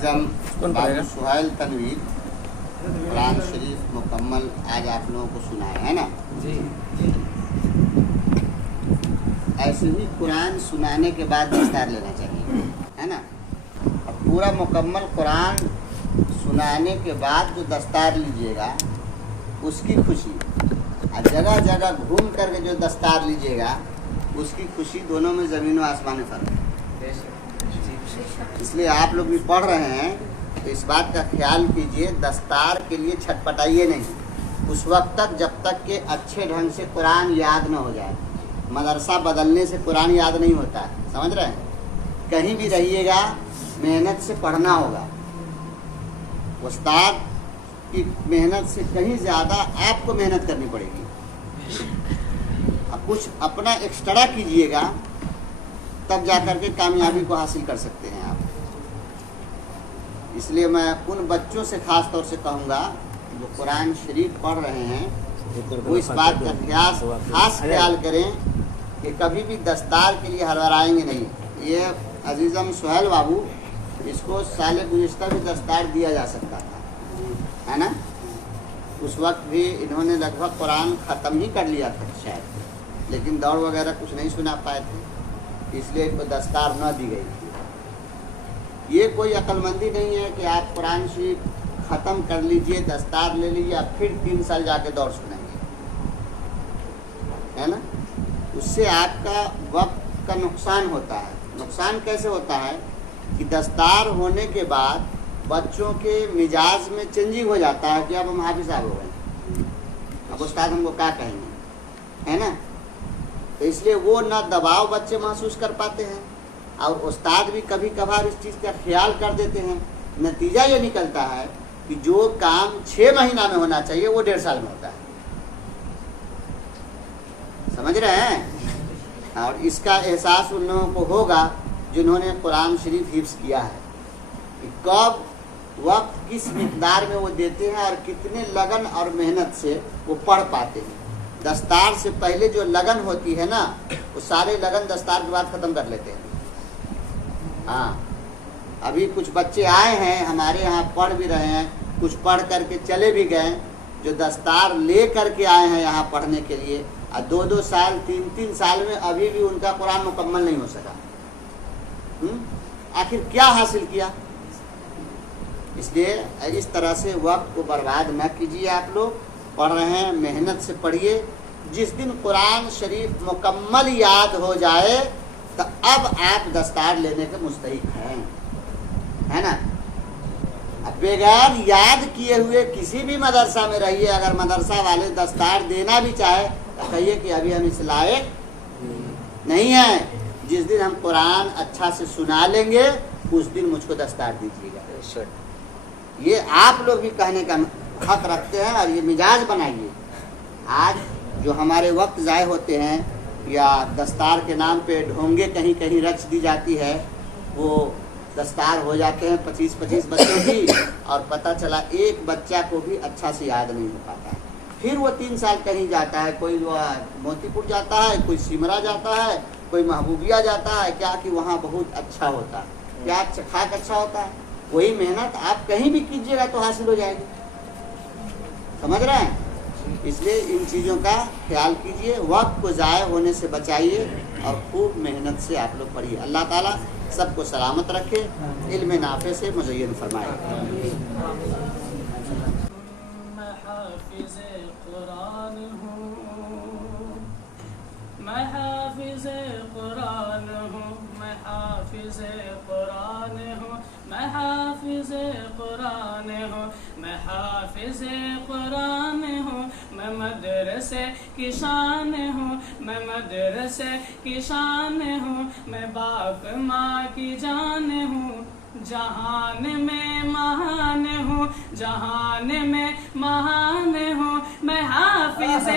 मुअज़्ज़म बाबू सुहैल तनवीर कुरान शरीफ मुकम्मल आज आप लोगों को सुनाया है ना जी। ऐसे ही कुरान सुनाने के बाद दस्तार लेना चाहिए, है ना। अब पूरा मुकम्मल कुरान सुनाने के बाद जो दस्तार लीजिएगा उसकी खुशी, और जगह जगह घूम करके जो दस्तार लीजिएगा उसकी खुशी, दोनों में ज़मीन व आसमान में फ़र्क है। इसलिए आप लोग भी पढ़ रहे हैं तो इस बात का ख्याल कीजिए, दस्तार के लिए छटपटाइए नहीं उस वक्त तक जब तक कि अच्छे ढंग से कुरान याद न हो जाए। मदरसा बदलने से कुरान याद नहीं होता है, समझ रहे हैं। कहीं भी रहिएगा मेहनत से पढ़ना होगा। उस्ताद की मेहनत से कहीं ज़्यादा आपको मेहनत करनी पड़ेगी। अब कुछ अपना एक्स्ट्रा कीजिएगा तब जाकर के कामयाबी को हासिल कर सकते हैं आप। इसलिए मैं उन बच्चों से ख़ास तौर से कहूँगा जो कुरान शरीफ पढ़ रहे हैं वो इस बात का खास ख्याल करें कि कभी भी दस्तार के लिए हड़बड़ाएंगे नहीं। ये अजीज़म सुहैल बाबू, इसको साल गुज़िश्ता भी दस्तार दिया जा सकता था, है ना। उस वक्त भी इन्होंने लगभग कुरान ख़त्म ही कर लिया था शायद, लेकिन दौड़ वगैरह कुछ नहीं सुना पाए थे, इसलिए इनको दस्तार न दी गई थी। ये कोई अक्लमंदी नहीं है कि आप कुरान शरीफ ख़त्म कर लीजिए, दस्तार ले लीजिए, फिर 3 साल जाके दौड़ सुनाएंगे, है ना। उससे आपका वक्त का नुकसान होता है। नुकसान कैसे होता है कि दस्तार होने के बाद बच्चों के मिजाज में चेंजिंग हो जाता है कि अब हम हाफिज़ साहब हो गए, अब उस्ताद हमको क्या कहेंगे, है ना। तो इसलिए वो ना दबाव बच्चे महसूस कर पाते हैं और उस्ताद भी कभी कभार इस चीज़ का ख्याल कर देते हैं। नतीजा ये निकलता है कि जो काम 6 महीना में होना चाहिए वो 1.5 साल में होता है, समझ रहे हैं। और इसका एहसास उन लोगों को होगा जिन्होंने कुरान शरीफ हिफ्ज़ किया है कि कब वक्त किस मिक़दार में वो देते हैं और कितने लगन और मेहनत से वो पढ़ पाते हैं। दस्तार से पहले जो लगन होती है ना, वो सारे लगन दस्तार के बाद ख़त्म कर लेते हैं। हाँ, अभी कुछ बच्चे आए हैं हमारे यहाँ, पढ़ भी रहे हैं, कुछ पढ़ करके चले भी गए, जो दस्तार ले करके आए हैं यहाँ पढ़ने के लिए, और 2-2 साल 3-3 साल में अभी भी उनका कुरान मुकम्मल नहीं हो सका। आखिर क्या हासिल किया? इसलिए इस तरह से वक्त को बर्बाद न कीजिए। आप लोग पढ़ रहे हैं, मेहनत से पढ़िए। जिस दिन कुरान शरीफ मुकम्मल याद हो जाए तो अब आप दस्तार लेने के मुस्तहिक हैं, है ना। अब बगैर याद किए हुए किसी भी मदरसा में रहिए, अगर मदरसा वाले दस्तार देना भी चाहे तो कहिए कि अभी हम इस लायक नहीं है। जिस दिन हम कुरान अच्छा से सुना लेंगे उस दिन मुझको दस्तार दीजिएगा। ये आप लोग भी कहने का हक रखते हैं और ये मिजाज बनाइए। आज जो हमारे वक्त ज़ाय होते हैं या दस्तार के नाम पे ढोंगे कहीं कहीं रच दी जाती है, वो दस्तार हो जाते हैं 25-25 बच्चों की, और पता चला एक बच्चा को भी अच्छा से याद नहीं हो पाता है। फिर वो 3 साल कहीं जाता है, कोई मोतीपुर जाता है, कोई सिमरा जाता है, कोई महबूबिया जाता है, क्या कि वहाँ बहुत अच्छा होता है, क्या खाक अच्छा होता है। वही मेहनत आप कहीं भी कीजिएगा तो हासिल हो जाएगी, समझ रहे हैं। इसलिए इन चीज़ों का ख्याल कीजिए, वक्त को ज़ाय होने से बचाइए और खूब मेहनत से आप लोग पढ़िए। अल्लाह ताला सबको सलामत रखे, इल्म नाफ़े से मुज़य्यन फरमाए। मैं हाफिज़ कुरान हूँ, मैं हाफिज़ कुरान हूँ, मैं हाफिज़ कुरान हूँ, मैं हाफिज़ कुरान हूँ, मैं मदरसे की शान हूँ, मैं मदरसे की शान हूँ, मैं बाप माँ की जान हूँ, जहान में महान हूँ, जहान में महान हूँ, मैं हाफिज़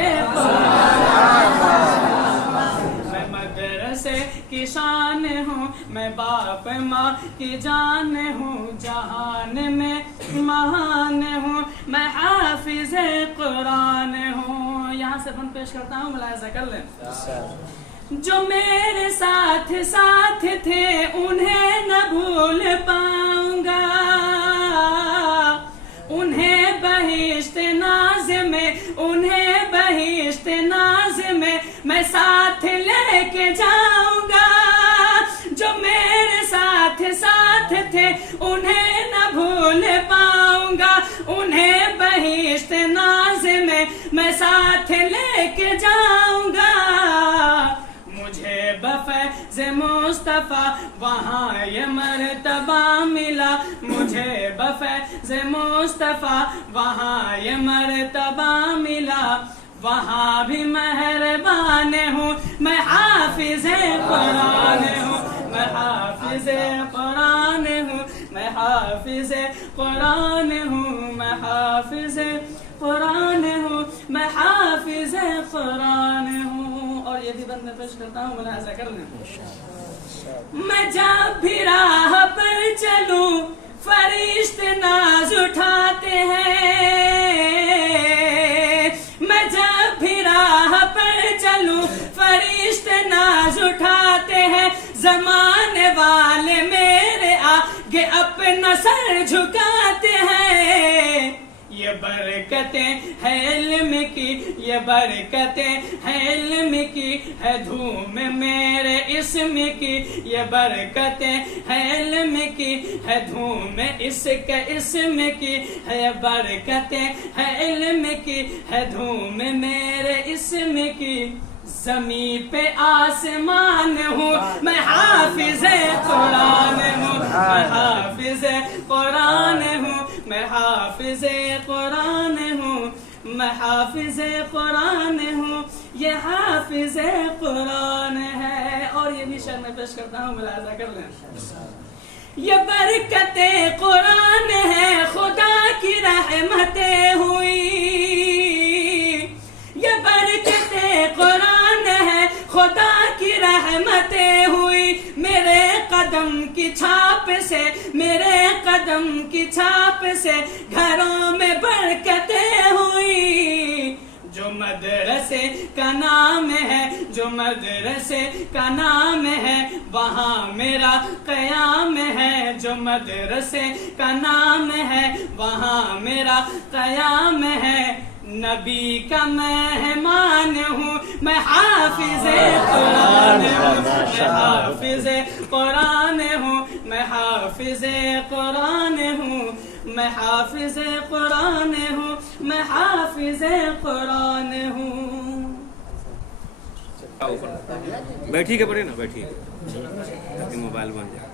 मैं मदरसे की शान हूँ, मैं बाप माँ की जान हूँ, जहान में महान हूँ, मैं हाफिज़ कुरान हूँ। यहाँ से बंद पेश करता हूँ, मुलाहिज़ा कर लें। जो मेरे साथ साथ थे उन्हें न भूल पाऊंगा, ساتھ لے کے جاؤں گا، جو میرے ساتھ ساتھ تھے انہیں نہ بھول پاؤں گا، انہیں بہشت ناز میں ساتھ لے کے جاؤں گا۔ مجھے بفیض مصطفیٰ وہاں یہ مرتبہ ملا، مجھے بفیض مصطفیٰ وہاں یہ مرتبہ ملا، وہاں بھی مہربان ہوں میں حافظ قرآن ہوں، میں حافظ قرآن ہوں، میں حافظ قرآن ہوں، میں حافظ قرآن ہوں، میں حافظ قرآن ہوں۔ اور یہ بھی بند میں پیش کرتا ہوں، ملاحظہ کر لیں۔ میں جب بھی راہ پر چلوں فرشتے ناز اٹھاتے ہیں، میں جب بھی راہ پر چلوں فرشتے ناز اٹھاتے ہیں، زمانے والے میرے آگے اپنا سر جھکاتے ہیں۔ یہ برکتیں ہیں علم کی، یہ برکتیں ہیں علم کی، ہے دھوم میرے اسم کی، یہ برکتیں ہیں علم کی، ہے دھوم اس کے اسم کی، ہے برکتیں ہیں علم کی، ہے دھوم میرے اسم کی۔ زمین پہ آسمان ہوں میں حافظ قرآن ہوں، میں حافظ قرآن ہوں، میں حافظ قرآن ہوں، میں حافظ قرآن ہوں، یہ حافظ قرآن ہے۔ اور یہ بھی شعر میں پیش کرتا ہوں، ملاحظہ کر لیں۔ یہ برکتیں قرآن ہے، خدا کی رحمتیں ہوئی، یہ برکتیں قرآن ہے، خدا کی رحمتیں ہوئی، میرے قدم کی چھاپ سے، میرے قدم کی چھاپ سے گھروں میں برکتیں ہوئی۔ جو مدرسے کا نام ہے، جو مدرسے کا نام ہے، وہاں میرا قیام ہے، جو مدرسے کا نام ہے، وہاں میرا قیام ہے۔ نبی کا مہمان ہوں میں حافظ قرآن ہوں، میں حافظ قرآن ہوں، میں حافظ قرآن ہوں، میں حافظ قرآن ہوں، میں حافظ قرآن ہوں۔ بیٹھی کے پڑے نا، بیٹھی تاکہ موبائل بن جائے۔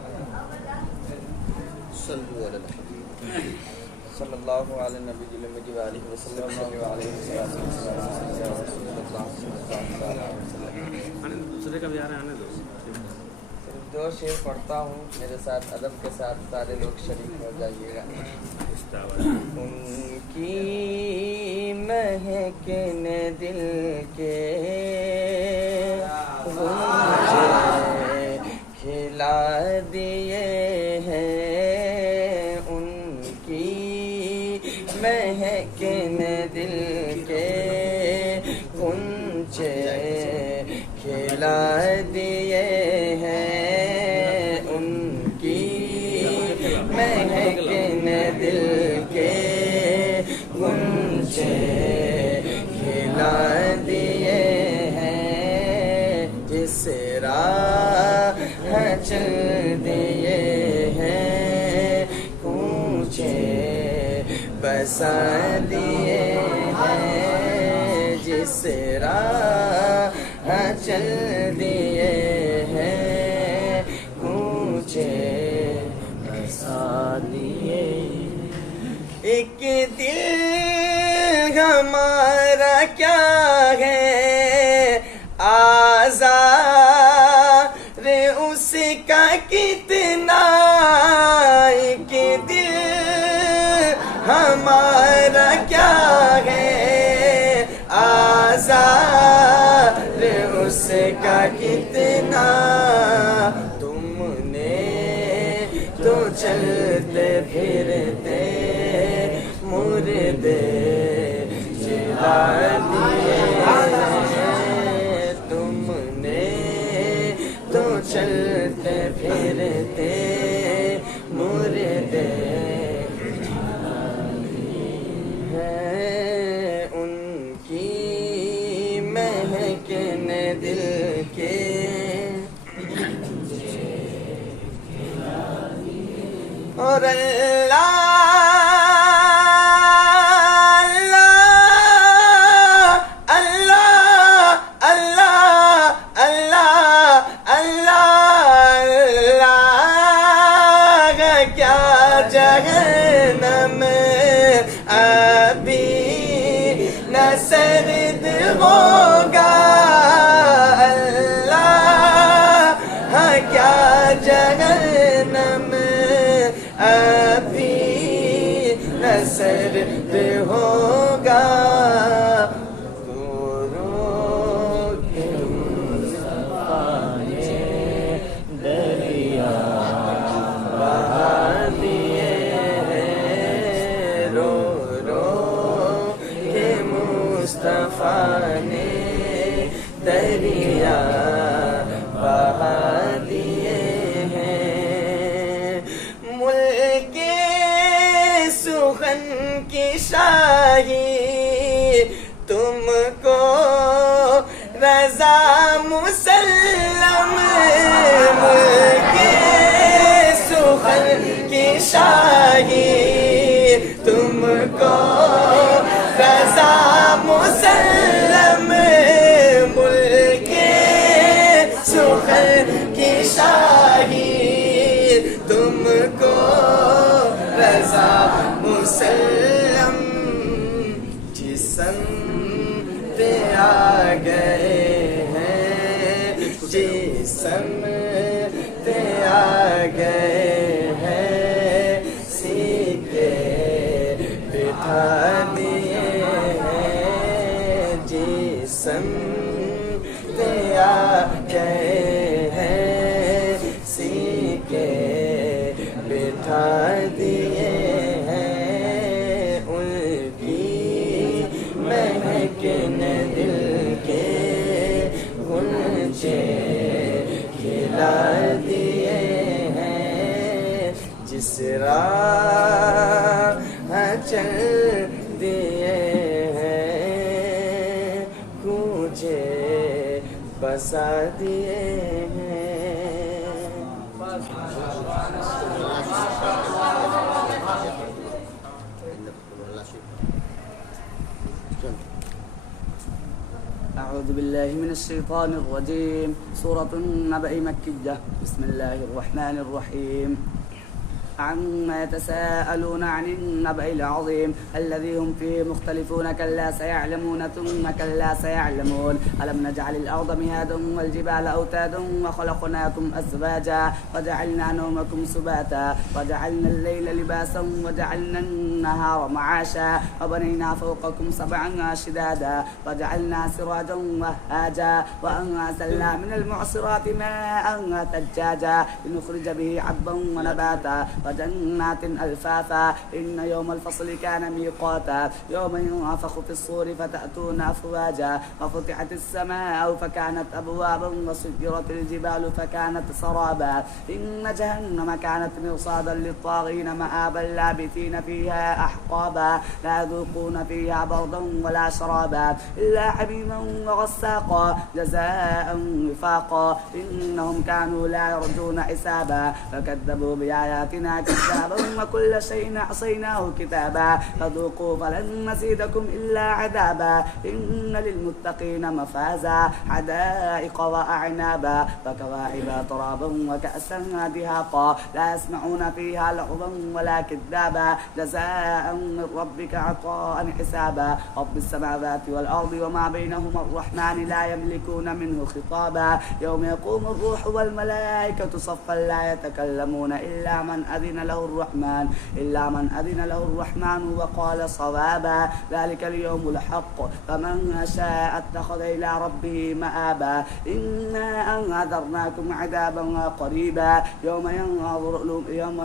صلی اللہ علیہ نبی الامین و آلہ وسلم دوسرے کا بھی آ رہا ہے، آنے دو۔ دو شعر پڑھتا ہوں، میرے ساتھ ادب کے ساتھ سارے لوگ شریک ہو جائیے گا۔ ان کی مہکنے دل کے غنچے کھلا دیے ہیں، ان کی مہکنے دل کے غنچے کھلا دیے ہیں، ان کی مہکنے دل کے غنچے کھلا دیے ہیں، جس راہ چل دیے ہیں، کوچے بسا دیے ہیں، جس راہ چل دیے ہیں، کوچے بسا دیے۔ ایک دل ہمارا کیا ہے آزار اس کا کتنا، ایک دل ہمارا کیا ہے آزار اس کا کتنا، تم نے تو چلتے پھرتے مردے جلا دیے ہیں، تم نے تو چلتے پھرتے مردے جلا دیے ہیں، ان کی مہکنے دل نور اللہ جہنم ابھی نہ سرد ہوگا اللہ کیا جہنم ابھی نہ سرد ہوگا مصطفیٰ نے دریا بہا دیے ہیں ملک سخن کی شاہی تم کو رضا مسلم ملک سخن کی شاہی تم کو رضا مسلم ملک سخن کی شاہی تم کو رضا مسلم جسم پہ آ گئے ہیں جسم پہ آ گئے ہیں سیکھے بٹھا دیے جسم پہ آ گئے ہیں سیکھے بٹھا دیے ہیں ان کی مہک نے دل کے غنچے کھلا دیے ہیں جس راہ چل دیے ہیں کوچے بسا دیے ہیں أعوذ بالله من الشيطان الرجيم سورة النبأ مكية بسم الله الرحمن الرحيم عما يتساءلون عن النبأ العظيم الذي هم فيه مختلفون كلا سيعلمون ثم كلا سيعلمون ألم نجعل الأرض مهادا والجبال أوتادا وخلقناكم أزواجا وجعلنا نومكم سباتا وجعلنا الليل لباسا وجعلنا النهار معاشا وبنينا فوقكم سبعا شدادا وجعلنا سراجا وهاجا وأنزلنا من المعصرات ماء ثجاجا لنخرج به حبا ونباتا وجنات ألفافا إن يوم الفصل كان ميقاتا يوم ينفخ في الصور فتأتون أفواجا وفتحت السماء فكانت أبوابا وسيرت الجبال فكانت سرابا إن جهنم كانت مرصادا للطاغين مآبا لابثين فيها أحقابا لا يذوقون فيها بردا ولا شرابا إلا حميما وغساقا جزاء وفاقا إنهم كانوا لا يرجون حسابا فكذبوا بآياتنا كذابا وكل شيء أحصيناه كتابا فذوقوا فلن نزيدكم إلا عذابا إن للمتقين مفازا حدائق وأعنابا وكواعب ترابا وكأسا دهاقا لا يسمعون فيها لغوا ولا كذابا جزاء من ربك عطاء حسابا رب السماوات والأرض وما بينهما الرحمن لا يملكون منه خطابا يوم يقوم الروح والملائكة صفا لا يتكلمون إلا من أذن له الرحمن وقال صوابا ذلك اليوم الحق فمن شاء اتخذ إلى ربه مآبا إنا أنذرناكم عذابا قريبا يوم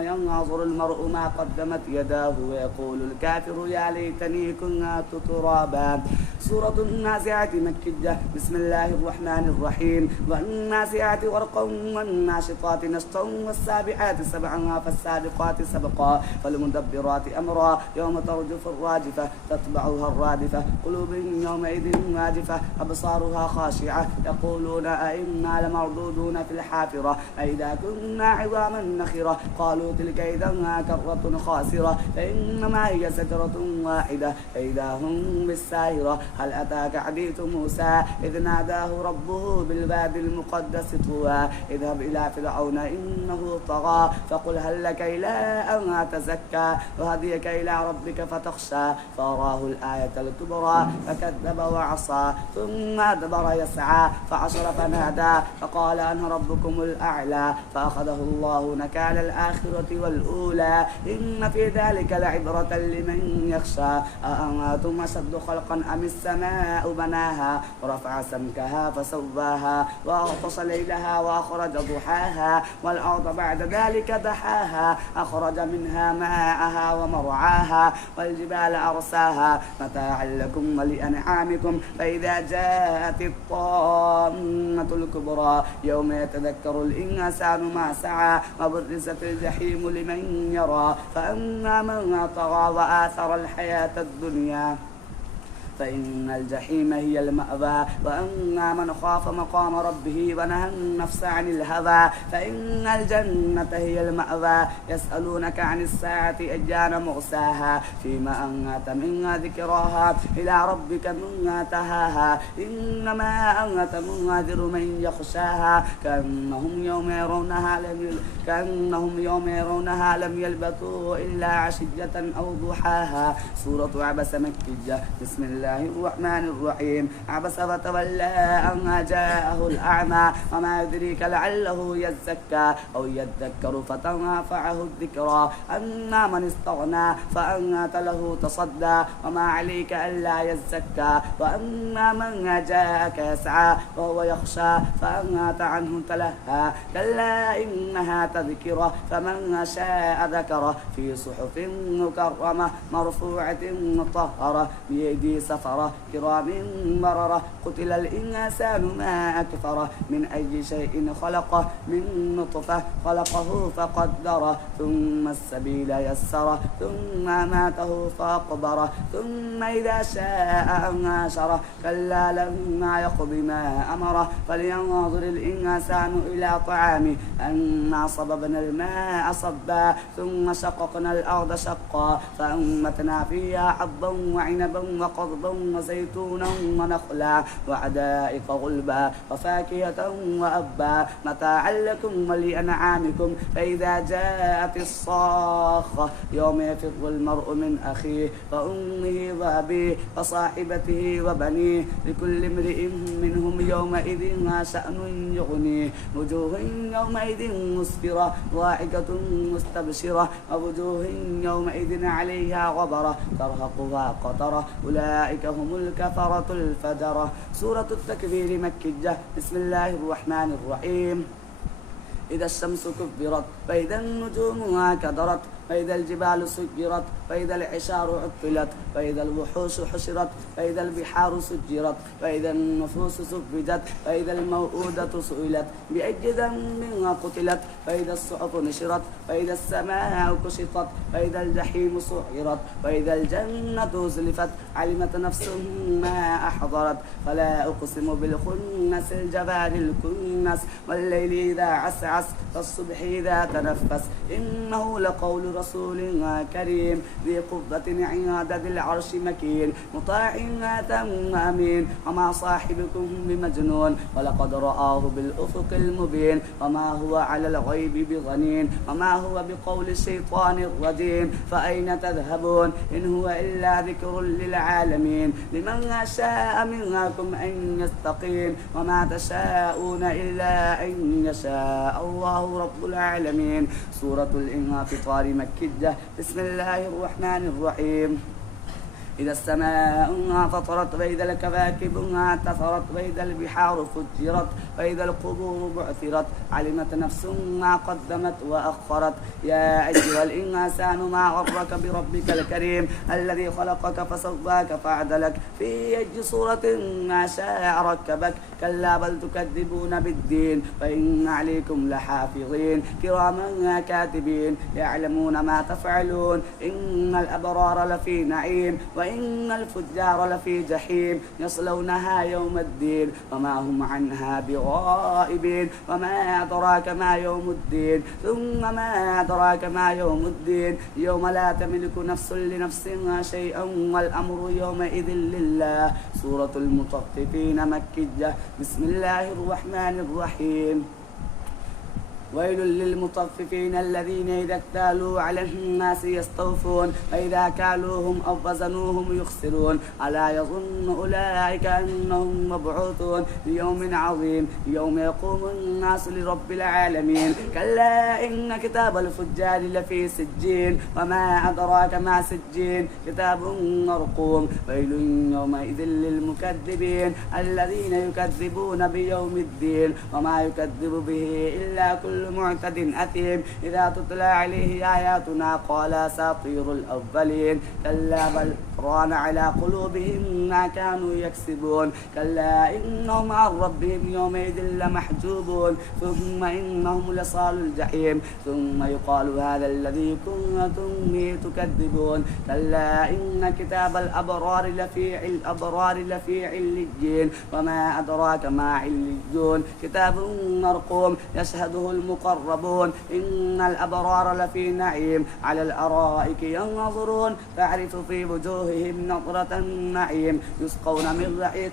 ينظر المرء ما قدمت يداه ويقول الكافر يا ليتني كنت ترابا سورة النازعات مكية بسم الله الرحمن الرحيم والنازعات غرقا والناشطات نشطا والسابحات سبعا فالسابحات فالسابقات سبقا فالمدبرات أمرا يوم ترجف الراجفة تتبعها الرادفة قلوب يومئذ واجفة أبصارها خاشعة يقولون أئنا لمردودون في الحافرة أئذا كنا عظاما نخرة قالوا تلك إذا كرة خاسرة فإنما هي سكرة واحدة فإذا هم بالساهرة هل أتاك حديث موسى إذ ناداه ربه بالوادي المقدس طوى اذهب إلى فرعون إنه طغى فقل هل لك إلى أن تزكى وهديك إلى ربك فتخشى فأراه الآية الكبرى فكذب وعصى ثم أدبر يسعى فعشر فنادى فقال أنا ربكم الأعلى فأخذه الله نكال الآخرة والأولى إن في ذلك لعبرة لمن يخشى أأنتم أشد خلقا أم السماء بناها ورفع سمكها فسواها وأغطش ليلها وأخرج ضحاها والأرض بعد ذلك دحاها أخرج منها ماءها ومرعاها والجبال أرساها متاعا لكم ولأنعامكم فإذا جاءت الطامة الكبرى يوم يتذكر الإنسان ما سعى وبرزت الجحيم لمن يرى فأما من طغى وآثر الحياة الدنيا فإن الجحيم هي المأوى وأما من خاف مقام ربه ونهى النفس عن الهوى فإن الجنة هي المأوى يسألونك عن الساعة أيان مرساها فيما أنت من ذكراها إلى ربك منتهاها إنما أنت منذر من يخشاها كأنهم يوم يرونها لم يلبثوا إلا عشية أو ضحاها سورة عبس مكية بسم الله الرحمن الرحيم عبس وتولى أن جاءه الأعمى وما يدريك لعله يزكى أو يذكر فتنفعه الذكرى أما من استغنى فأنت له تصدى وما عليك ألا يزكى وأما من جاءك يسعى وهو يخشى فأنت عنه تلهى كلا إنها تذكرة فمن شاء ذكره في صحف مكرمة مرفوعة مطهرة بيدي سفرة كرام بررة قتل الإنسان ما أكفره من أي شيء خلقه من نطفة خلقه فقدره ثم السبيل يسره ثم ماته فأقبره ثم إذا شاء أنشره كلا لما يقض ما أمره فلينظر الإنسان إلى طعامه أنا صببنا الماء صبا ثم شققنا الأرض شقا فأنبتنا فيها حبا وعنبا وقضبا وزيتونا ونخلا وحدائق غلبا وفاكهة وأبا متاعا لكم ولأنعامكم فإذا جاءت الصاخة يوم يفر المرء من أخيه وأمه وأبيه وصاحبته وبنيه لكل امرئ منهم يومئذ شأن يغنيه وجوه يومئذ مسفرة ضاحكة مستبشرة ووجوه يومئذ عليها غبرة ترهقها قطرة أولئك هم الكفرة الفجرة سورة التكبير مكية بسم الله الرحمن الرحيم إذا الشمس كبرت فإذا النجوم كدرت فإذا الجبال سجرت فإذا العشار عطلت فإذا الوحوش حشرت فإذا البحار سجرت فإذا النفوس سفجت فإذا الموءودة سئلت بأي ذنب قتلت فإذا الصحف نشرت فإذا السماء كشطت فإذا الجحيم سعرت فإذا الجنة أزلفت علمت نفس ما أحضرت فلا أقسم بالخنس الجبال الكنس والليل إذا عسعس والصبح إذا تنفس إنه لقول رسول كريم ذي قوة عند ذي العرش مكين مطاع ثم أمين وما صاحبكم بمجنون ولقد رآه بالأفق المبين وما هو على الغيب بضنين وما هو بقول الشيطان الرجيم فأين تذهبون إن هو إلا ذكر للعالمين لمن شاء منكم أن يستقيم وما تشاءون إلا أن يشاء الله رب العالمين سورة الانفطار مكية بسم الله الرحمن الرحيم إذا السماء فطرت وإذا الكواكب انتثرت وإذا البحار فجرت وإذا القبور بعثرت علمت نفس ما قدمت وأخرت يا أيها الإنسان ما غرك بربك الكريم الذي خلقك فسواك فعدلك في أي صورة ما شاء ركبك كلا بل تكذبون بالدين وإن عليكم لحافظين كراما كاتبين يعلمون ما تفعلون إن الأبرار لفي نعيم وإن الفجار لفي جحيم يصلونها يوم الدين وما هم عنها بغائبين وما أدراك ما يوم الدين ثم ما أدراك ما يوم الدين يوم لا تملك نفس لنفس شيئا والأمر يومئذ لله. سورة المطففين مكية. بسم الله الرحمن الرحيم. ويل للمطففين الذين إذا اكتالوا على الناس يستوفون وإذا كالوهم أو وزنوهم يخسرون ألا يظن أولئك أنهم مبعوثون ليوم عظيم يوم يقوم الناس لرب العالمين كلا إن كتاب الفجار لفي سجين وما أدراك ما سجين كتاب مرقوم ويل يومئذ للمكذبين الذين يكذبون بيوم الدين وما يكذب به إلا كل معتد أثيم إذا تتلى عليه آياتنا قال أساطير الأولين كلا بل ران على قلوبهم ما كانوا يكسبون كلا إنهم عن ربهم يومئذ لمحجوبون ثم إنهم لصال الجحيم ثم يقال هذا الذي كنتم به تكذبون كلا إن كتاب الأبرار لفي عليين وما أدراك ما عليون كتاب مرقوم يشهده المقربون إن الأبرار لفي نعيم على الأرائك ينظرون تعرف في وجوههم نظرة النعيم يسقون من رحيق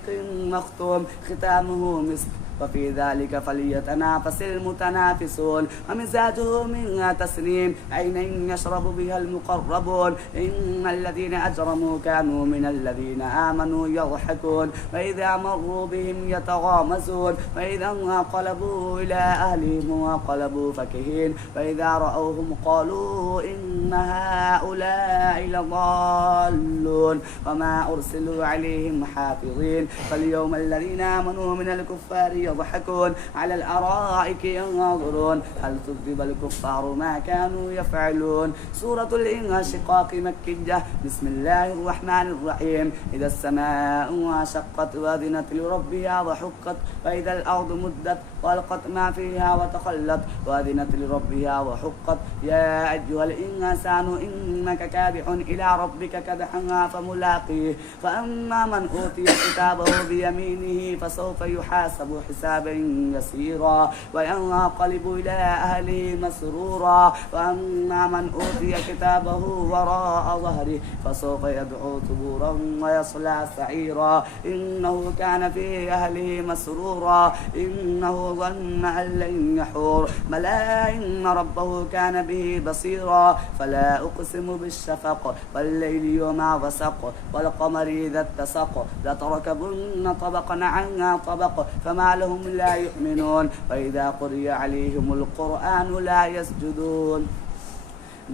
مختوم ختامه مسك وفي ذلك فليتنافس المتنافسون ومزاجه من تسنيم عينا يشرب بها المقربون إن الذين أجرموا كانوا من الذين آمنوا يضحكون وإذا مروا بهم يتغامزون وإذا انقلبوا إلى أهلهم وانقلبوا فكهين وإذا رأوهم قالوا إن هؤلاء لضالون وما أرسلوا عليهم حافظين فاليوم الذين آمنوا من الكفار يضحكون على الأرائك ينظرون هل كذب الكفار ما كانوا يفعلون. سورة الانشقاق مكية. بسم الله الرحمن الرحيم. إذا السماء انشقت وأذنت لربها وحقت وإذا الأرض مدت وألقت ما فيها وتخلت وأذنت لربها وحقت يا أيها الإنسان إنك كادح إلى ربك كدحا فملاقيه فأما من أوتي كتابه بيمينه فسوف يحاسب حسابا يسيرا وينقلب إلى أهله مسرورا وأما من أوتي كتابه وراء ظهره فسوف يدعو ثبورا ويصلى سعيرا إنه كان في أهله مسرورا إنه ظن أن لن يحور بلى إن ربه كان به بصيرا فلا أقسم بالشفق والليل وما وسق والقمر إذا اتسق لتركبن طبقا عن طبق فما لهم لا يؤمنون وإذا قرئ عليهم القرآن لا يسجدون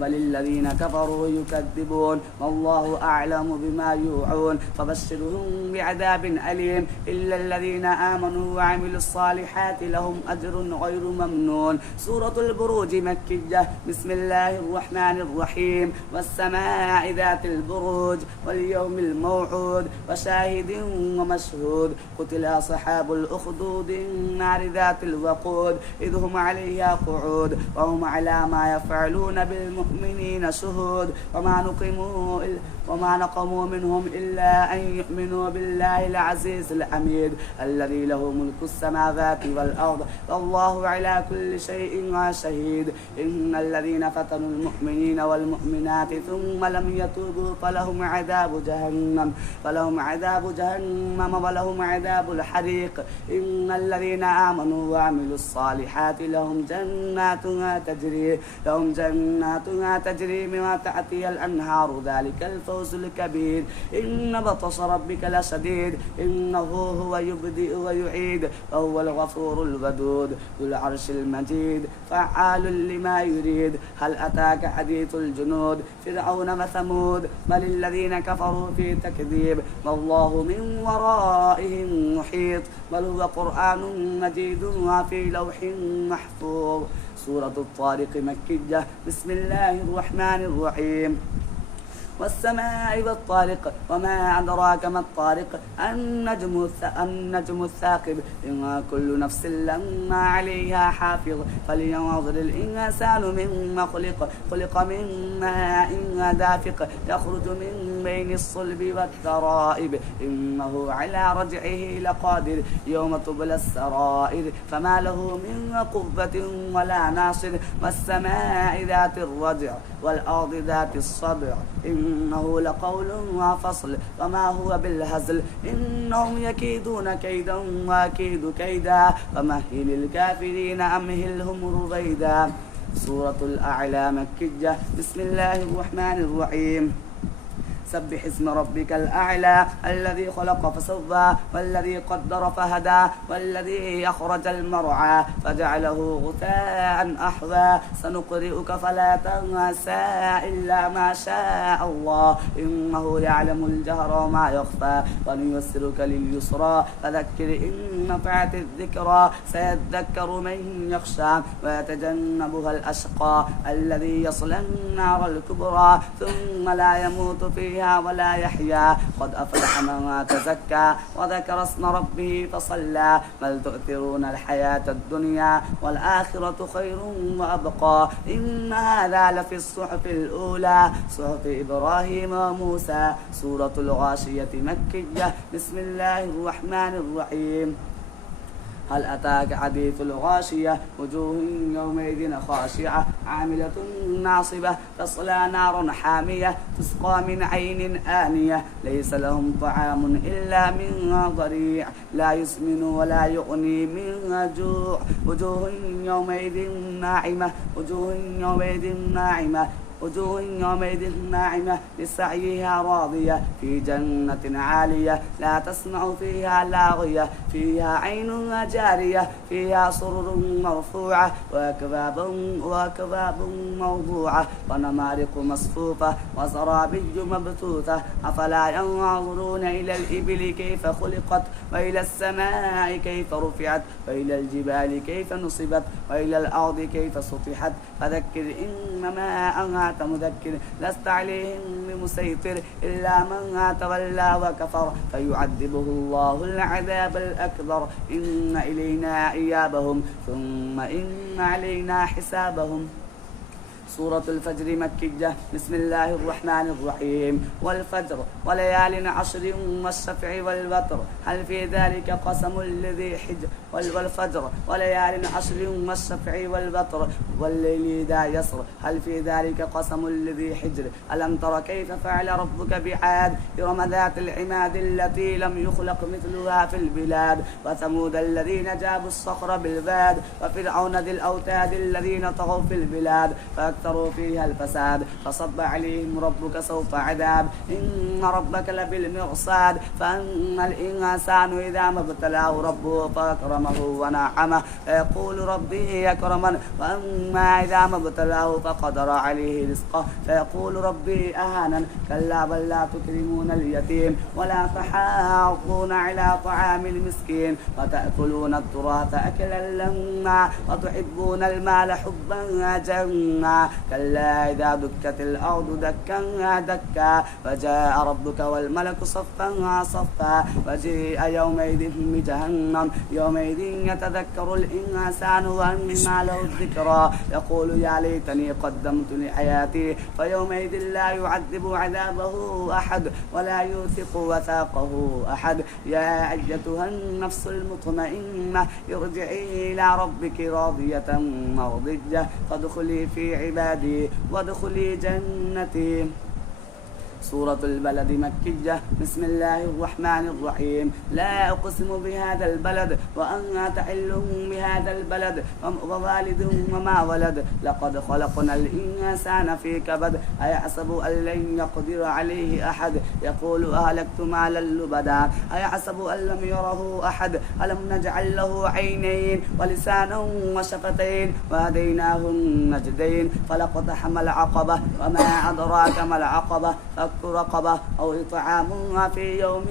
بل الذين كفروا يكذبون والله أعلم بما يوعون فبشرهم بعذاب أليم إلا الذين آمنوا وعملوا الصالحات لهم أجر غير ممنون. سورة البروج مكية. بسم الله الرحمن الرحيم. والسماء ذات البروج واليوم الموعود وشاهد ومشهود قتل أصحاب الأخدود النار ذات الوقود إذ هم عليها قعود وهم على ما يفعلون بالمؤمنين شهود وما نقموا منهم إلا أن يؤمنوا بالله العزيز الحميد الذي له ملك السماوات والأرض والله على كل شيء شهيد. إن الذين فتنوا المؤمنين والمؤمنات ثم لم يتوبوا فلهم عذاب جهنم ولهم عذاب الحريق. إن الذين آمنوا وعملوا الصالحات لهم جنات جناتها تجري من تحتها الأنهار ذلك الفوز الكبير. إن بطش ربك لشديد إنه هو يبدئ ويعيد وهو الغفور الودود ذو العرش المجيد فعال لما يريد. هل أتاك حديث الجنود فرعون وثمود بل الذين كفروا في تكذيب والله من ورائهم محيط بل هو قرآن مجيد في لوح محفوظ. سورة الطارق مكية. بسم الله الرحمن الرحيم. والسماء والطارق وما أدراك ما الطارق النجم الثاقب إن كل نفس لما عليها حافظ. فلينظر الإنسان مما خلق من ماء دافق يخرج من بين الصلب والترائب إنه على رجعه لقادر يوم تبلى السرائر فما له من قوة ولا ناصر. والسماء ذات الرجع والأرض ذات الصدع إنه لقول فصل وما هو بالهزل. إنهم يكيدون كيدا وأكيد كيدا فمهل الكافرين أمهلهم رويدا. سورة الأعلى مكية. بسم الله الرحمن الرحيم. سبح اسم ربك الأعلى الذي خلق فسوى والذي قدر فهدى والذي أخرج المرعى فجعله غثاء أحوى. سنقرئك فلا تنسى إلا ما شاء الله إنه يعلم الجهر وما يخفى ونيسرك لليسرى فذكر إن نفعت الذكرى سيذكر من يخشى ويتجنبها الأشقى الذي يصلى النار الكبرى ثم لا يموت فيها ولا يحيا. قد أفلح من تزكى وذكر اسم ربه فصلى بل تؤثرون الحياة الدنيا والآخرة خير وأبقى. إن هذا لفي الصحف الأولى صحف إبراهيم وموسى. سورة الغاشية مكية. بسم الله الرحمن الرحيم. هل أتاك حديث الغاشية وجوه يومئذ خاشعة عاملة ناصبة تصلى نارا حامية تسقى من عين آنية ليس لهم طعام إلا من ضريع لا يسمن ولا يغني من جوع. وجوه يومئذ ناعمة وجوه يومئذ ناعمة لسعيها راضية في جنة عالية لا تسمع فيها لاغية فيها عين جارية فيها سرر مرفوعة وأكواب موضوعة ونمارق مصفوفة وزرابي مبثوثة. أفلا ينظرون إلى الإبل كيف خلقت وإلى السماء كيف رفعت وإلى الجبال كيف نصبت وإلى الأرض كيف سطحت. فذكر إنما أنت مذكر لست عليهم بمسيطر إلا من تولى وكفر فيعذبه الله العذاب الأكبر. إن إلينا إيابهم ثم إن علينا حسابهم. سورة الفجر مكية. بسم الله الرحمن الرحيم. والفجر وليال عشر والشفع والوتر هل في ذلك قسم لذي حجر. والفجر وليال عشر والشفع والوتر والليل إذا يسر هل في ذلك قسم لذي حجر. ألم تر كيف فعل ربك بعاد إرم ذات العماد التي لم يخلق مثلها في البلاد. وثمود الذين جابوا الصخر بالواد وفرعون ذي الأوتاد الذين طغوا في البلاد فأكثروا فيها الفساد فصب عليهم ربك سوط عذاب إن ربك لبالمرصاد. فأما الإنسان إذا ما ابتلاه ربه فأكرمه ونعمه فيقول ربي أكرمن. وأما إذا ما ابتلاه فقدر عليه رزقه فيقول ربي أهانن. كلا بل لا تكرمون اليتيم ولا تحاضون على طعام المسكين وتأكلون التراث أكلا لما وتحبون المال حبا جما. كلا إذا دكت الأرض دكا دكا وجاء ربك والملك صفا صفا وجيء يومئذ بجهنم يومئذ يتذكر الإنسان وأنى له الذكرى يقول يا ليتني قدمت لحياتي فيومئذ لا يعذب عذابه أحد ولا يوثق وثاقه أحد. يا أيتها النفس المطمئنة ارجعي إلى ربك راضية مرضية فادخلي في عبادي وادخلي جنتي. سورة البلد مكية. بسم الله الرحمن الرحيم. لا أقسم بهذا البلد وأنت حل بهذا البلد ووالد وما ولد لقد خلقنا الإنسان في كبد أيحسب أن لن يقدر عليه أحد يقول أهلكت مالا لبدا أيحسب أن لم يره أحد ألم نجعل له عينين ولسانا وشفتين وهديناه النجدين فلاقتحم العقبة وما أدراك ما العقبة فك رقبة أو إطعام في يوم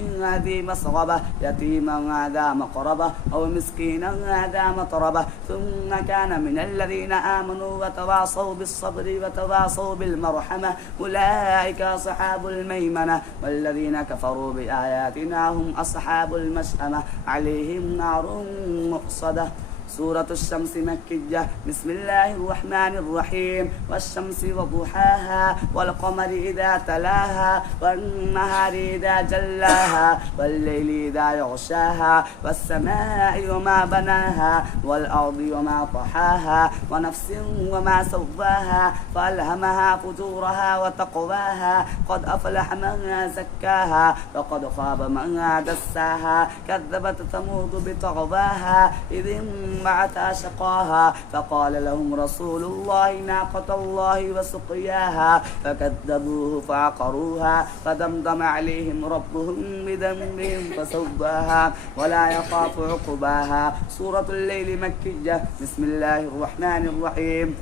ذي مسغبة يتيما ذا مقربة أو مسكينا ذا متربة ثم كان من الذين آمنوا وتواصوا بالصبر وتواصوا بالمرحمة أولئك أصحاب الميمنة والذين كفروا بآياتنا هم أصحاب المشأمة عليهم نار مؤصدة. سورة الشمس مكية. بسم الله الرحمن الرحيم. والشمس وضحاها والقمر إذا تلاها والنهار إذا جلاها والليل إذا يغشاها والسماء وما بناها والأرض وما طحاها ونفس وما سواها فألهمها فجورها وتقواها قد أفلح من زكاها وقد خاب من دساها كذبت ثمود بطغواها إذ بعث أشقاها فقال لهم رسول الله ناقة الله وسقياها فكذبوه فعقروها فدمدم عليهم ربهم بذنبهم فسواها ولا يخاف عقباها. سورة الليل مكية. بسم الله الرحمن الرحيم.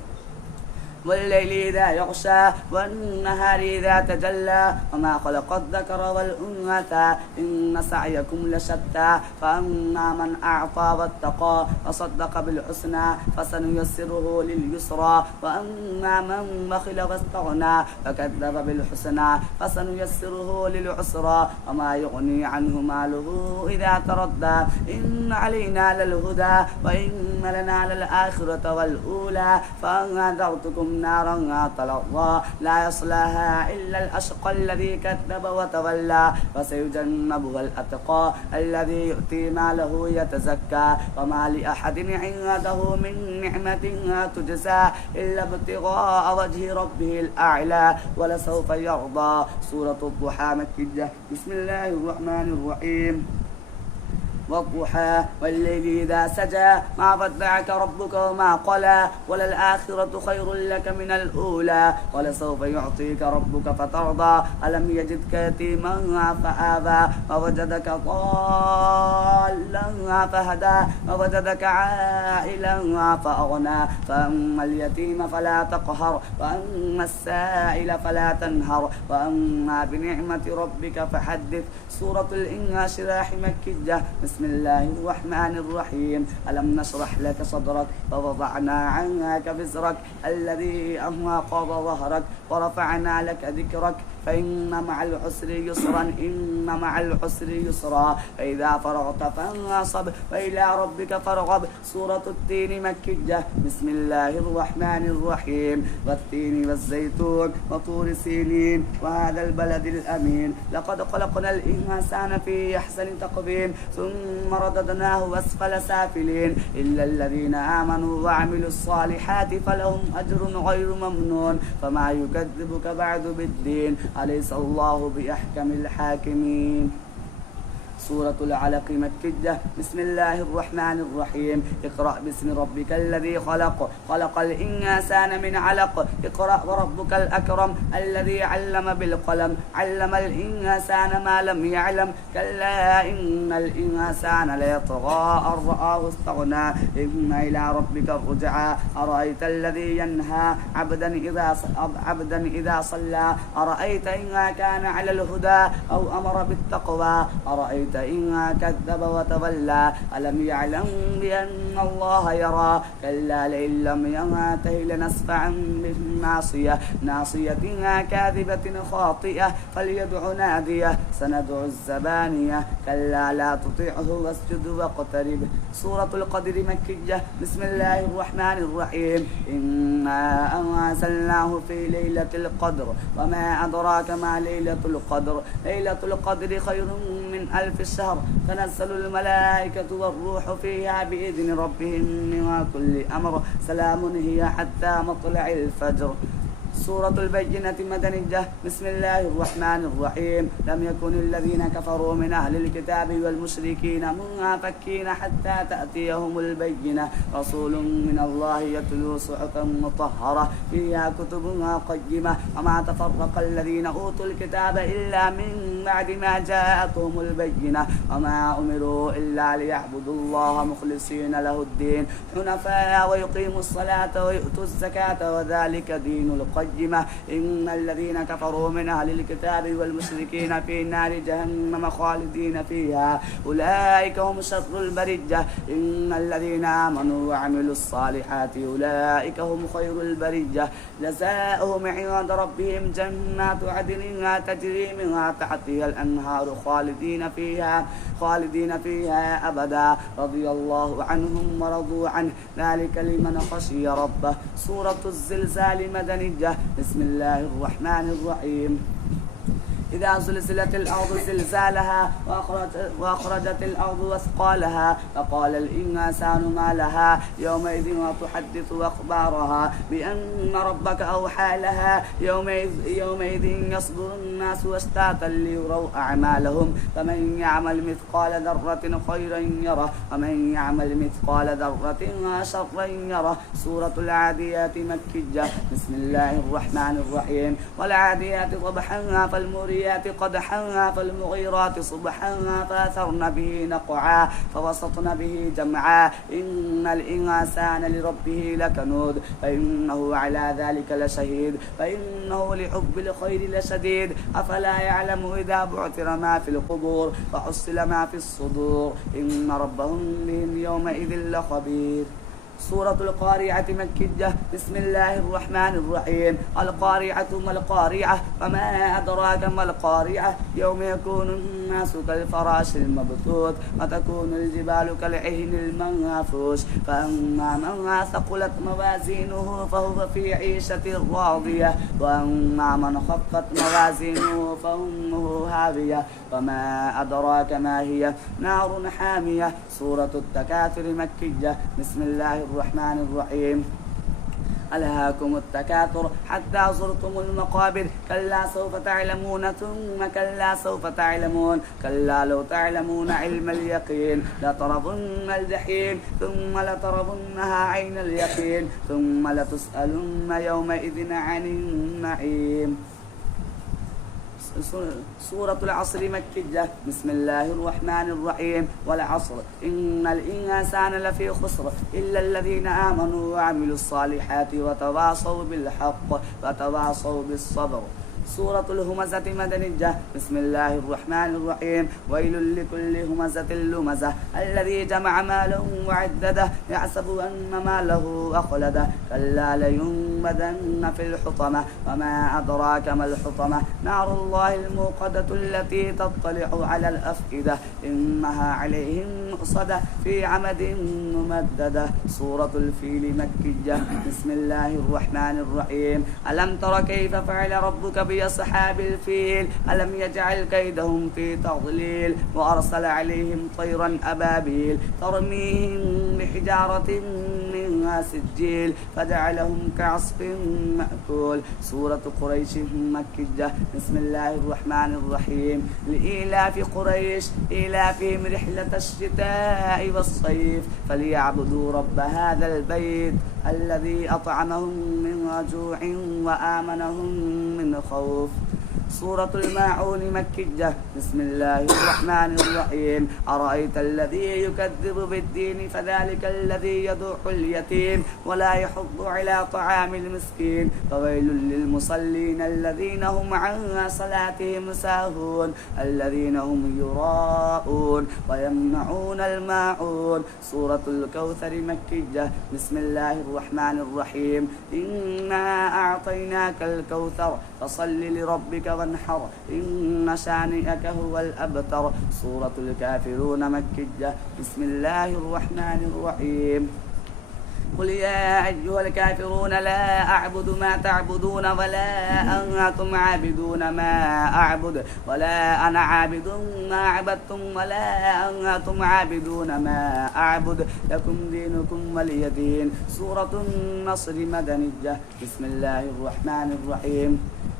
والليل إذا يغشى والنهار إذا تجلى وما خلق الذكر والأنثى إن سعيكم لشتى فأما من أعطى واتقى وصدق بالحسنى فسنيسره لليسرى وأما من بخل واستغنى فكذب بالحسنى فسنيسره للعسرى وما يغني عنه ماله إذا تردى إن علينا للهدى وإن لنا للآخرة والأولى فأنذرتكم نارا تلظى لا يصلاها إلا الأشقى الذي كذب وتولى وسيجنبها الأتقى الذي يؤتي ماله يتزكى وما لأحد عنده من نعمة تجزى إلا ابتغاء وجه ربه الأعلى ولسوف يرضى. سورة الضحى مكية. بسم الله الرحمن الرحيم. والضحى والليل إذا سجى ما ودعك ربك وما قلى وللآخرة خير لك من الأولى ولسوف يعطيك ربك فترضى ألم يجدك يتيما فآوى ووجدك ضالا فهدى ووجدك عائلا فأغنى فأما اليتيم فلا تقهر وأما السائل فلا تنهر وأما بنعمة ربك فحدث. سورة الانشراح مكية. بسم الله الرحمن الرحيم. ألم نشرح لك صدرك ووضعنا عنك وزرك الذي أنقض ظهرك ورفعنا لك ذكرك فإن مع العسر يسرا إن مع العسر يسرا فإذا فرغت فانصب وإلى ربك فارغب. سورة التين مكية. بسم الله الرحمن الرحيم. والتين والزيتون وطور سينين وهذا البلد الأمين لقد خلقنا الإنسان في أحسن تقويم ثم رددناه أسفل سافلين إلا الذين آمنوا وعملوا الصالحات فلهم أجر غير ممنون فما يكذبك بعد بالدين أليس الله بأحكم الحاكمين. سورة العلق مكية. بسم الله الرحمن الرحيم. اقرأ باسم ربك الذي خلق خلق الإنسان من علق اقرأ وربك الأكرم الذي علم بالقلم علم الإنسان ما لم يعلم كلا إن الإنسان ليطغى أن رآه استغنى إن إلى ربك الرجعى أرأيت الذي ينهى عبدا إذا صلى أرأيت إن كان على الهدى أو أمر بالتقوى أرأيت إن كذب وتولى ألم يعلم بأن الله يرى كلا لئن لم ينته لنسفعا بالناصية ناصية كاذبة خاطئة فليدع نادية سندع الزبانية كلا لا تطيعه واسجد واقترب. سورة القدر مكية. بسم الله الرحمن الرحيم. إنا أنزلناه في ليلة القدر وما أدراك ما ليلة القدر ليلة القدر خير من 1000 شهر تنزل الملائكة والروح فيها بإذن ربهم من كل أمر سلام هي حتى مطلع الفجر. سورة البينة مدنية. بسم الله الرحمن الرحيم. لم يكن الذين كفروا من أهل الكتاب والمشركين منفكين حتى تأتيهم البينة رسول من الله يتلو صحفا مطهرة فيها كتب قيمة وما تفرق الذين أوتوا الكتاب إلا من بعد ما جاءتهم البينة وما أمروا إلا ليعبدوا الله مخلصين له الدين حنفاء ويقيموا الصلاة ويؤتوا الزكاة وذلك دين القيمة. إن الذين كفروا من أهل الكتاب والمشركين في نار جهنم خالدين فيها أولئك هم شر البرية. إن الذين آمنوا وعملوا الصالحات أولئك هم خير البرية جزاؤهم عند ربهم جنات عدن تجري من تحتها الأنهار خالدين فيها أبدا رضي الله عنهم ورضوا عنه ذلك لمن خشي ربه. سورة الزلزال مدنية. بسم الله الرحمن الرحيم. إذا زلزلت الأرض زلزالها وأخرجت الأرض أثقالها فقال الإنسان ما لها يومئذ وتحدث أخبارها بأن ربك أوحى لها يومئذ يصدر الناس أشتاتا ليروا أعمالهم فمن يعمل مثقال ذرة خيرا يره ومن يعمل مثقال ذرة شرا يره. سورة العاديات مكية. بسم الله الرحمن الرحيم. والعاديات ضبحا فالموريات قدحا فالمغيرات صبحا فأثرن به نقعا فوسطن به جمعا إن الإنسان لربه لكنود فإنه على ذلك لشهيد فإنه لحب الخير لشديد أفلا يعلم إذا بعثر ما في القبور فحصل ما في الصدور إن ربهم بهم يومئذ لخبير. سورة القارعة مكية. بسم الله الرحمن الرحيم. القارعة ما القارعة وما أدراك ما القارعة يوم يكون الناس كالفراش المبثوث وتكون الجبال كالعهن المنفوش فأما من ثقلت موازينه فهو في عيشة راضية وأما من خفت موازينه فأمه هاوية وما أدراك ما هي نار حامية. سورة التكاثر مكية. بسم الله الرحمن الرحيم. ألهاكم التكاثر حتى زرتم المقابر كلا سوف تعلمون ثم كلا سوف تعلمون كلا لو تعلمون علم اليقين لترضن الجحيم ثم لترضنها عين اليقين ثم لتسألن يومئذ عن النعيم. سورة العصر مكية. بسم الله الرحمن الرحيم. والعصر إن الإنسان لفي خسر إلا الذين آمنوا وعملوا الصالحات وتواصوا بالحق وتواصوا بالصبر. سورة الهمزة مدنية. بسم الله الرحمن الرحيم. ويل لكل همزة لمزة الذي جمع مالا وعدده يحسب أن ماله أخلده كلا لينبذن في الحطمة وما أدراك ما الحطمة نار الله الموقدة التي تطلع على الأفئدة إنها عليهم مؤصدة في عمد ممددة. سورة الفيل مكية. بسم الله الرحمن الرحيم. ألم تر كيف فعل ربك بأصحاب الفيل ألم يجعل كيدهم في تضليل وأرسل عليهم طيرا أبابيل ترميهم بحجارة من سجيل فجعلهم كعصف مأكول. سورة قريش مكية. بسم الله الرحمن الرحيم. لإيلاف قريش إيلافهم رحلة الشتاء والصيف فليعبدوا رب هذا البيت الذي أطعمهم من جوع وآمنهم من خوف. سورة الماعون مكية. بسم الله الرحمن الرحيم. أرأيت الذي يكذب بالدين فذلك الذي يدع اليتيم ولا يحض على طعام المسكين فويل للمصلين الذين هم عن صلاتهم ساهون الذين هم يراءون ويمنعون الماعون. سورة الكوثر مكية. بسم الله الرحمن الرحيم. إنا أعطيناك الكوثر فصل لربك وانحر إن شانئك هو الأبتر. سورة الكافرون مكية. بسم الله الرحمن الرحيم. قل يا أيها الكافرون لا أعبد ما تعبدون ولا أنتم عابدون ما أعبد ولا أنا عابد ما عبدتم ولا أنتم عابدون ما أعبد لكم دينكم ولي دين. سورة النصر مدنية. بسم الله الرحمن الرحيم.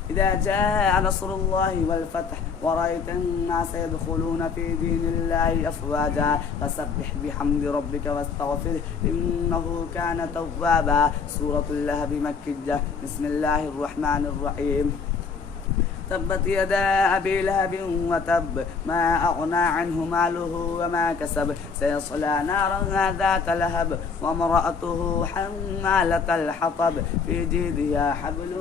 إذا جاء نصر الله والفتح ورأيت الناس يدخلون في دين الله أفواجا فسبح بحمد ربك واستغفره إنه كان توابا. سورة اللهب مكية. بسم الله الرحمن الرحيم. تبت يدا أبي لهب وتب ما أغنى عنه ماله وما كسب سيصلى نارا ذات لهب وامرأته حمالة الحطب في جيدها حبل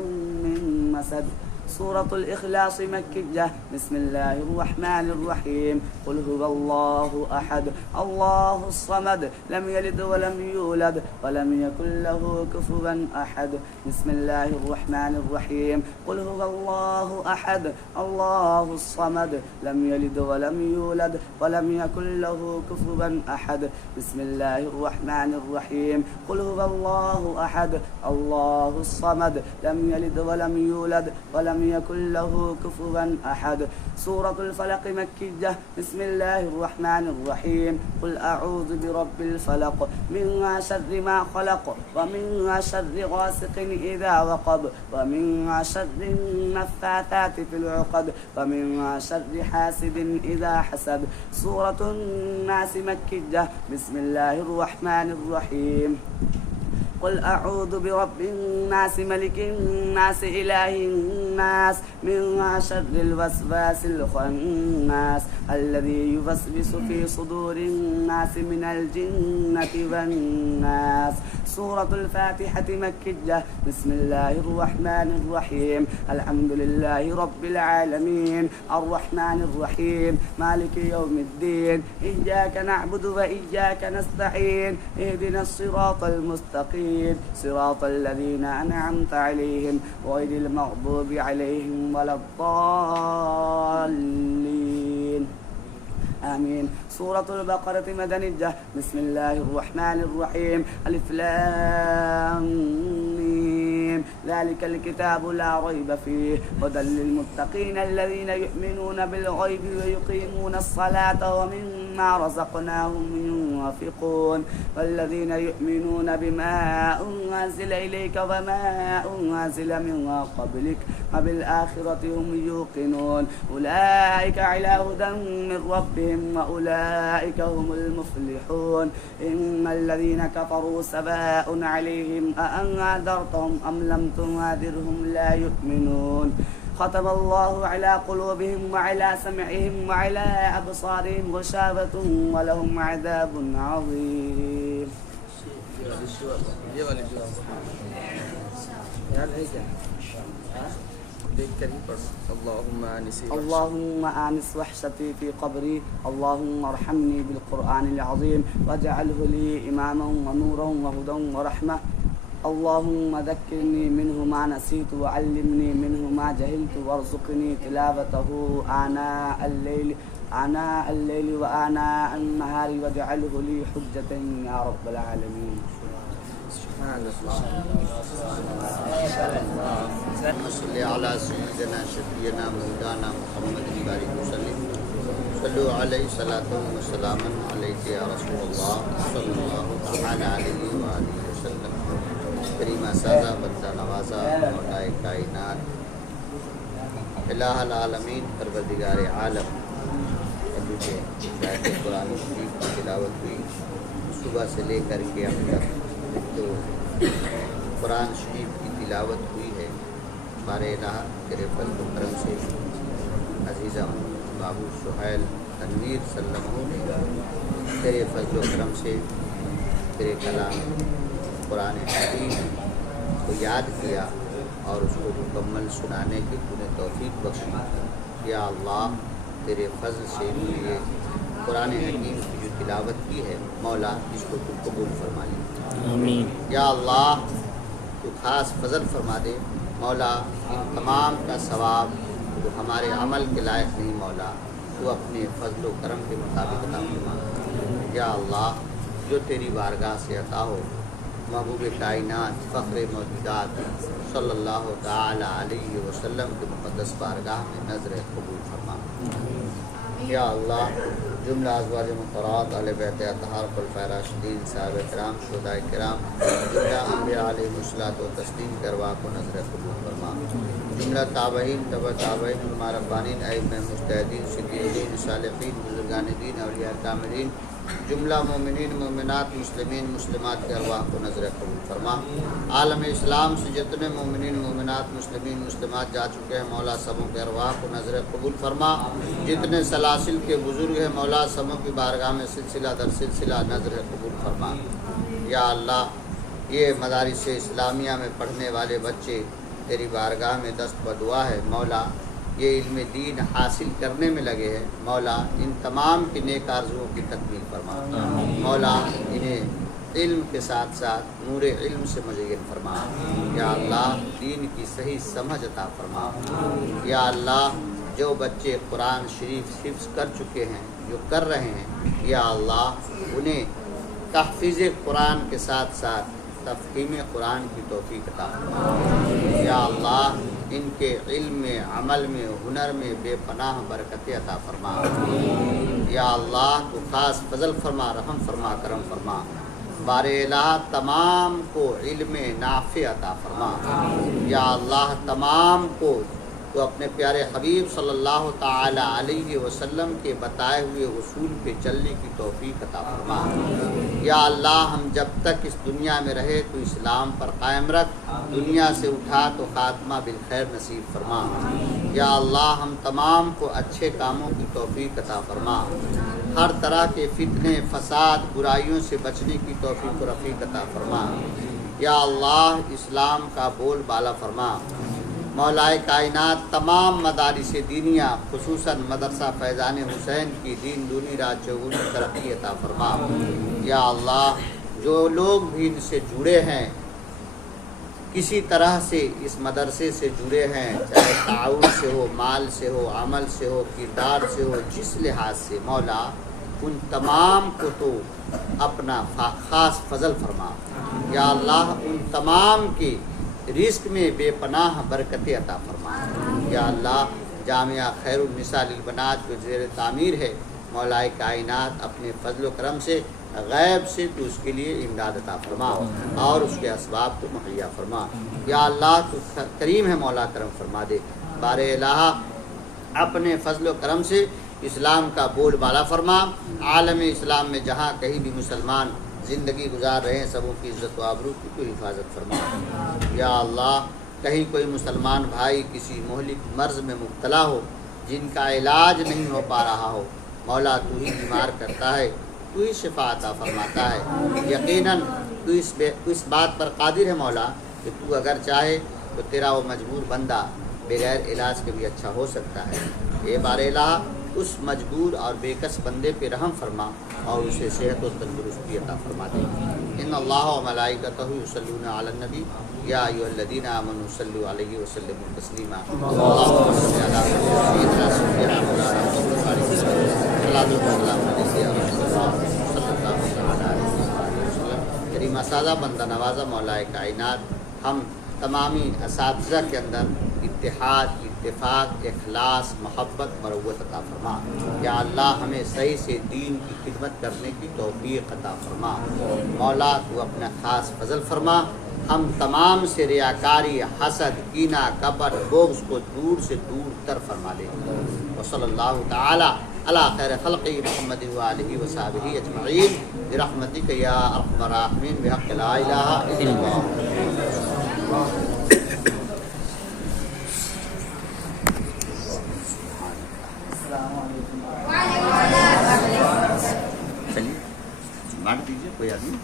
من مسد. سورة الإخلاص مكية. بسم الله الرحمن الرحيم. قل هو الله أحد الله الصمد لم يلد ولم يولد ولم يكن له كفوا أحد. بسم الله الرحمن الرحيم. قل هو الله أحد الله الصمد لم يلد ولم يولد ولم يكن له كفوا أحد. بسم الله الرحمن الرحيم. قل هو الله أحد الله الصمد لم يلد ولم يولد ولم يكن له كفوا أحد. سورة الفلق مكية. بسم الله الرحمن الرحيم. قل أعوذ برب الفلق من شر ما خلق ومن شر غاسق إذا وقب ومن شر النفاثات في العقد ومن شر حاسد إذا حسد. سورة الناس مكية. بسم الله الرحمن الرحيم. قل أعوذ برب الناس ملك الناس إله الناس من شر الوسواس الخناس الذي يوسوس في صدور الناس من الجنة والناس. سورة الفاتحة مكية. بسم الله الرحمن الرحيم. الحمد لله رب العالمين الرحمن الرحيم مالك يوم الدين إياك نعبد وإياك نستعين اهدنا الصراط المستقيم صراط الذين أنعمت عليهم غير المغضوب عليهم ولا الضالين آمين. سورة البقرة مدنية. بسم الله الرحمن الرحيم. ألف لام ميم ذلك الكتاب لا ريب فيه هدى للمتقين الذين يؤمنون بالغيب ويقيمون الصلاة ومما رزقناهم ينفقون والذين يؤمنون بما أنزل إليك وما أنزل من قبلك وبالآخرة هم يوقنون أولئك على هدى من ربهم وأولئك هم المفلحون. إن الذين كفروا سواء عليهم أأنذرتهم أم لم تنذرهم لا يؤمنون. ختم الله على قلوبهم وعلى سمعهم وعلى أبصارهم غشاوة ولهم عذاب عظيم. اللهم آنس وحشتي في قبري اللهم ارحمني بالقرآن العظيم واجعله لي إماما ونورا وهدى ورحمة. اللهم ذكرني منه ما نسيت وعلمني منه ما جهلت وارزقني تلاوته آناء الليل وآناء النهار واجعله لي حجة يا رب العالمين. صلی علی سیدنا شفیعنا مولانا محمد بارک وسلم صلو علیہ صلاۃ و سلام علیک یا رسول اللہ صلی اللہ تعالی علیہ وآلہ وسلم. کریمہ سازا بندہ نوازا مولا کائنات الہ العالمین پروردگار عالم کے آیت قرآن شریف کی تلاوت ہوئی صبح سے لے کر کے اب تک تو قرآن شریف کی تلاوت ہوئی ہے. بارے الہ تیرے فضل و کرم سے عزیزم بابو سہیل تنویر سلمہ نے تیرے فضل و کرم سے تیرے کلام قرآن حکیم کو یاد کیا اور اس کو مکمل سنانے کی تو نے توفیق بخشی. یا اللہ تیرے فضل سے یہ قرآن حکیم کی جو تلاوت کی ہے مولا اس کو تو قبول فرما لے. آمین. یا اللہ تو خاص فضل فرما دے مولا. ان تمام کا ثواب جو ہمارے عمل کے لائق نہیں مولا تو اپنے فضل و کرم کے مطابق عطا فرما. یا اللہ جو تیری بارگاہ سے عطا ہو महबूब कायनात फ़ख्र मौजूदात सल्लल्लाहु ताला अलैहि वसल्लम के मुक़द्दस बारगाह में नज़र कबूल फरमा। या अल्लाह जुमला अज़वाज मुतहरात अहले बैत अतहार खुलफ़ाए राशिदीन साहब किराम शुहदाए किराम जुमला अंबिया अलैहिमुस्सलातु व तस्लीम के अरवाह को नज़र कबूल फरमा। जुमला ताबईन तबा ताबईन उलमा रब्बानीन अइम्मा मुज्तहिदीन सिद्दीक़ीन सालिहीन बुज़ुर्गान दीन औलिया कामिलीन जुमला मोमिनीन मोमिनात मुस्लिमीन मुस्लिमात के अरवाह को नज़र कबूल फरमा। आलम इस्लाम से जितने मोमिनीन मोमिनात मुस्लिमीन मुस्लिमात जा चुके हैं मौला सबों के अरवाह को नज़र कबूल फरमा। जितने सलासिल के बुज़ुर्ग हैं मौला सबों की बारगाह में सिलसिला दर सिलसिला नज़र कबूल फरमा। या अल्लाह ये मदारिस इस्लामिया में पढ़ने वाले बच्चे तेरी बारगाह में दस्त बदुआ है मौला, ये इल्म दीन हासिल करने में लगे हैं मौला, इन तमाम की नेक आरज़ुओं की तकमील फरमा मौला, इन्हें इल्म के साथ साथ नूर इल्म से मज़य्यन फरमा। या अल्लाह दीन की सही समझ अता फरमा। या अल्लाह जो बच्चे कुरान शरीफ हिफ्ज़ कर चुके हैं जो कर रहे हैं या अल्लाह उन्हें तहफ़ीज़ कुरान के साथ साथ तफ़हीम कुरान की तौफ़ीक़ अता फरमा। या अल्लाह इनके इल्म में अमल में हुनर में बेपनाह बरकत अता फरमा। या अल्लाह तो ख़ास फजल फरमा रहम फरमा करम फरमा। बारे इलाह तमाम को इल्म नाफ़े अता फरमा। या अल्लाह तमाम को तो अपने प्यारे हबीब सल्लल्लाहु ताला अलैहि वसल्लम के बताए हुए उसूल पे चलने की तौफ़ीक़ अता फरमा। या अल्लाह हम जब तक इस दुनिया में रहे तो इस्लाम पर कायम रख, दुनिया से उठा तो ख़ात्मा बिलखैर नसीब फरमा। या अल्लाह हम तमाम को अच्छे कामों की तौफ़ीक़ अता फरमा। हर तरह के फितने फसाद बुराइयों से बचने की तौफ़ीक़ व रफ़ीक़ अता फरमा। या अल्लाह इस्लाम का बोल बाला फरमा। मौलाए कायनात तमाम मदारिस दीनिया खुसूसन मदरसा फैज़ान हुसैन की दीन दूनी रात चौगुनी तरक्की अता फरमा। या अल्लाह जो लोग भी इनसे जुड़े हैं किसी तरह से इस मदरसे से जुड़े हैं चाहे ताउन से हो माल से हो अमल से हो किरदार से हो जिस लिहाज से मौला उन तमाम को तो अपना ख़ास फजल फरमा। या अल्लाह उन तमाम के रिस्क में बेपनाह बरकत अता फरमा। या अल्लाह जामिया खैरुन्निसा लिलबनात जो ज़ेर तामीर है मौलाए कायनात अपने फजल करम से गैब से तो उसके लिए इमदाद अता फरमा और उसके असबाब को मुहैया फरमा। या अल्लाह तो करीम है मौला करम फरमा दे। बारे इलाह अपने फजल करम से इस्लाम का बोल बाला फरमा। आलम इस्लाम में जहाँ कहीं भी मुसलमान ज़िंदगी गुजार रहे हैं सबों की इज़्ज़त व आबरू की तो हिफाजत फरमा। या अल्लाह कहीं कोई मुसलमान भाई किसी मोहलिक मर्ज़ में मुब्तला हो जिनका इलाज नहीं हो पा रहा हो मौला तू ही बीमार करता है, तू ही शिफा अता फरमाता है। यकीनन तू इस बात पर कादिर है मौला कि तू अगर चाहे तो तेरा वो मजबूर बंदा बगैर इलाज के भी अच्छा हो सकता है। ये बारे इलाह उस मजबूर और बेकस बंदे पे रहम फरमा और उसे सेहत व तंदुरुस्ती अता फरमा दे। इन्नल्लाह व मलाइकतहु युसल्लूना अलन नबी या अय्युहल्लज़ीना आमनू सल्लु अलैहि व सल्लिमू तस्लीमा। अल्लाहुम्मा सल्लि अला सय्यिदिना सय्यिदिना मौलाना मुहम्मद तेरी मसादा बंदा नवाज़ा मौलाए कायनात हम तमामी असातिज़ा के अंदर इत्तेहाद इत्तेफाक इखलास मोहब्बत मरव्वत अता फरमा। या अल्लाह हमें सही से दीन की खिदमत करने की तौफ़ीक़ अता फरमा। मौला तू अपना ख़ास फजल फरमा। हम तमाम से रियाकारी हसद कीना कपट बोग्स को दूर से दूर तर फरमा दे। वसल्लल्लाहु ताला अला खैर खल्क़ि मुहम्मद व आलिहि व सहबिहि अजमईन बिरहमतिक या अरहमर राहिमीन बिहक़्क़ि ला इलाहा इल्लल्लाह। चलिए बांट दीजिए कोई आदमी।